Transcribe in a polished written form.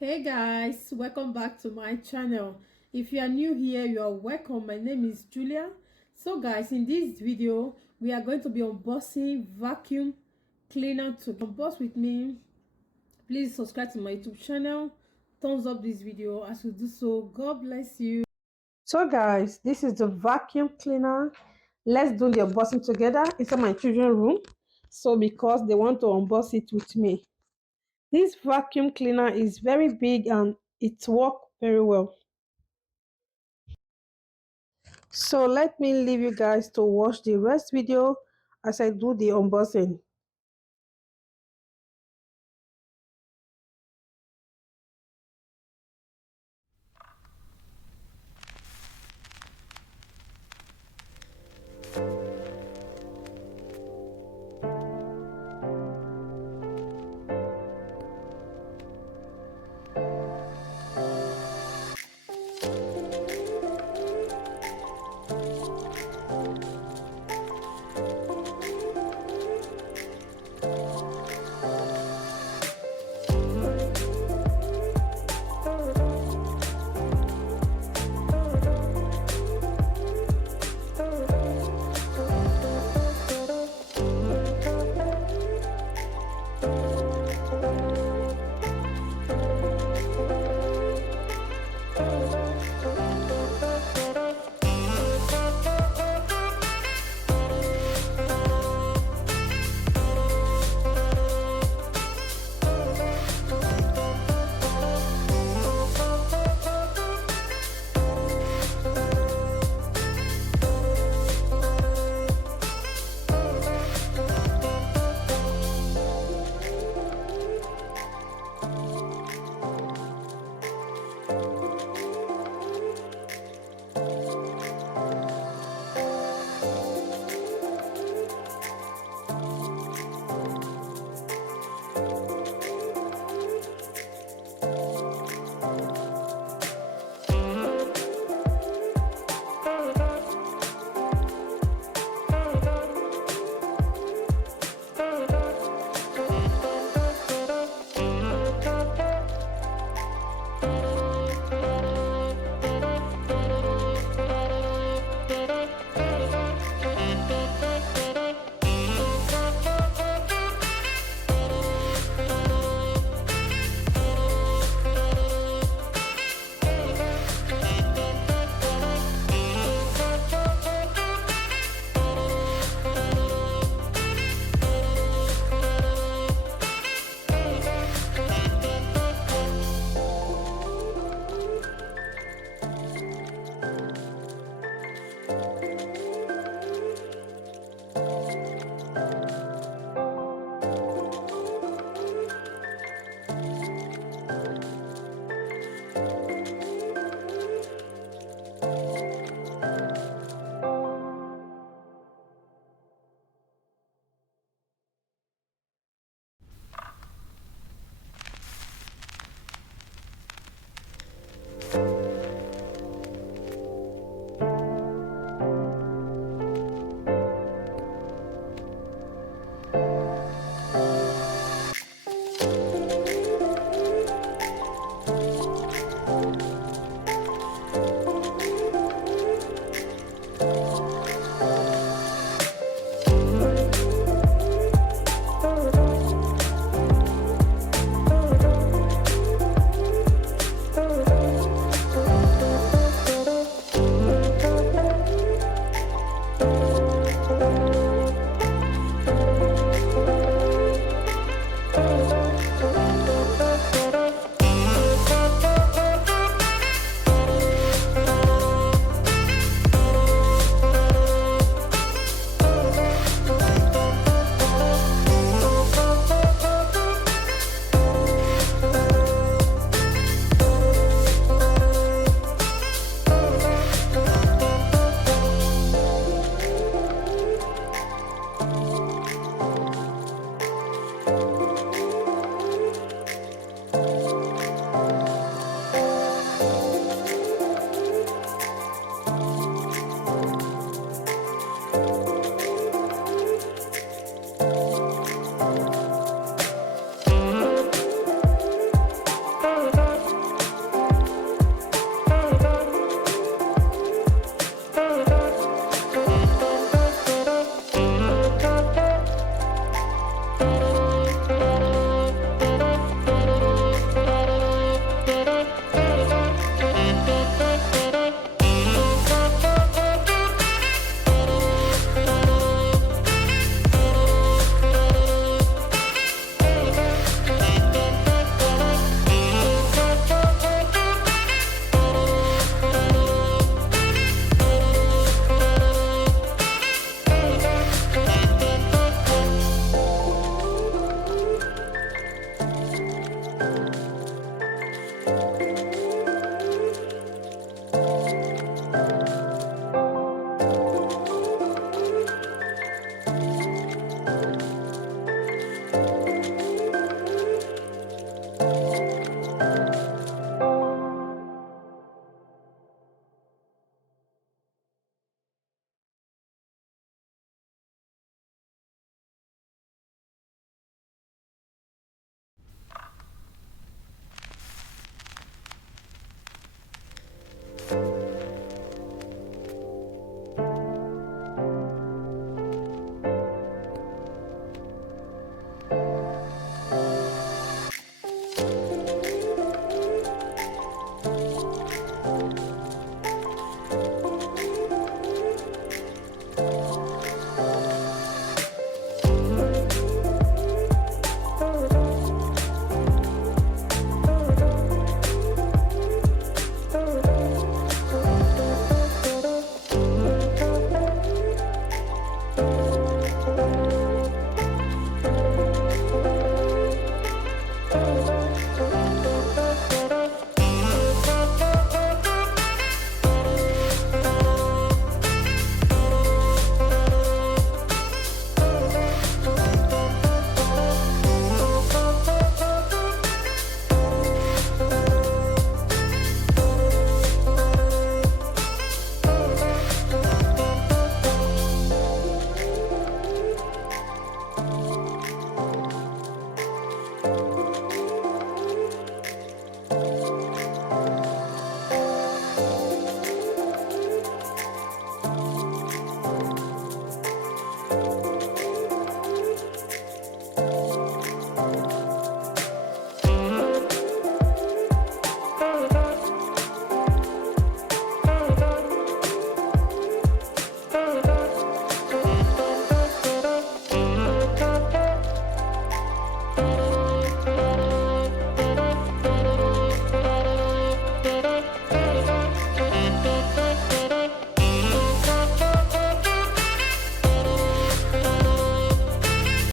Hey guys, welcome back to my channel. If you are new here, you are welcome. My name is Julia. So guys, in this video we are going to be unboxing vacuum cleaner. To unbox with me, please subscribe to my YouTube channel, thumbs up this video as you do so. God bless you. So guys, this is the vacuum cleaner. Let's do the unboxing together inside my children's room, so because they want to unbox it with me. This vacuum cleaner is very big and it works very well. So let me leave you guys to watch the rest video as I do the unboxing.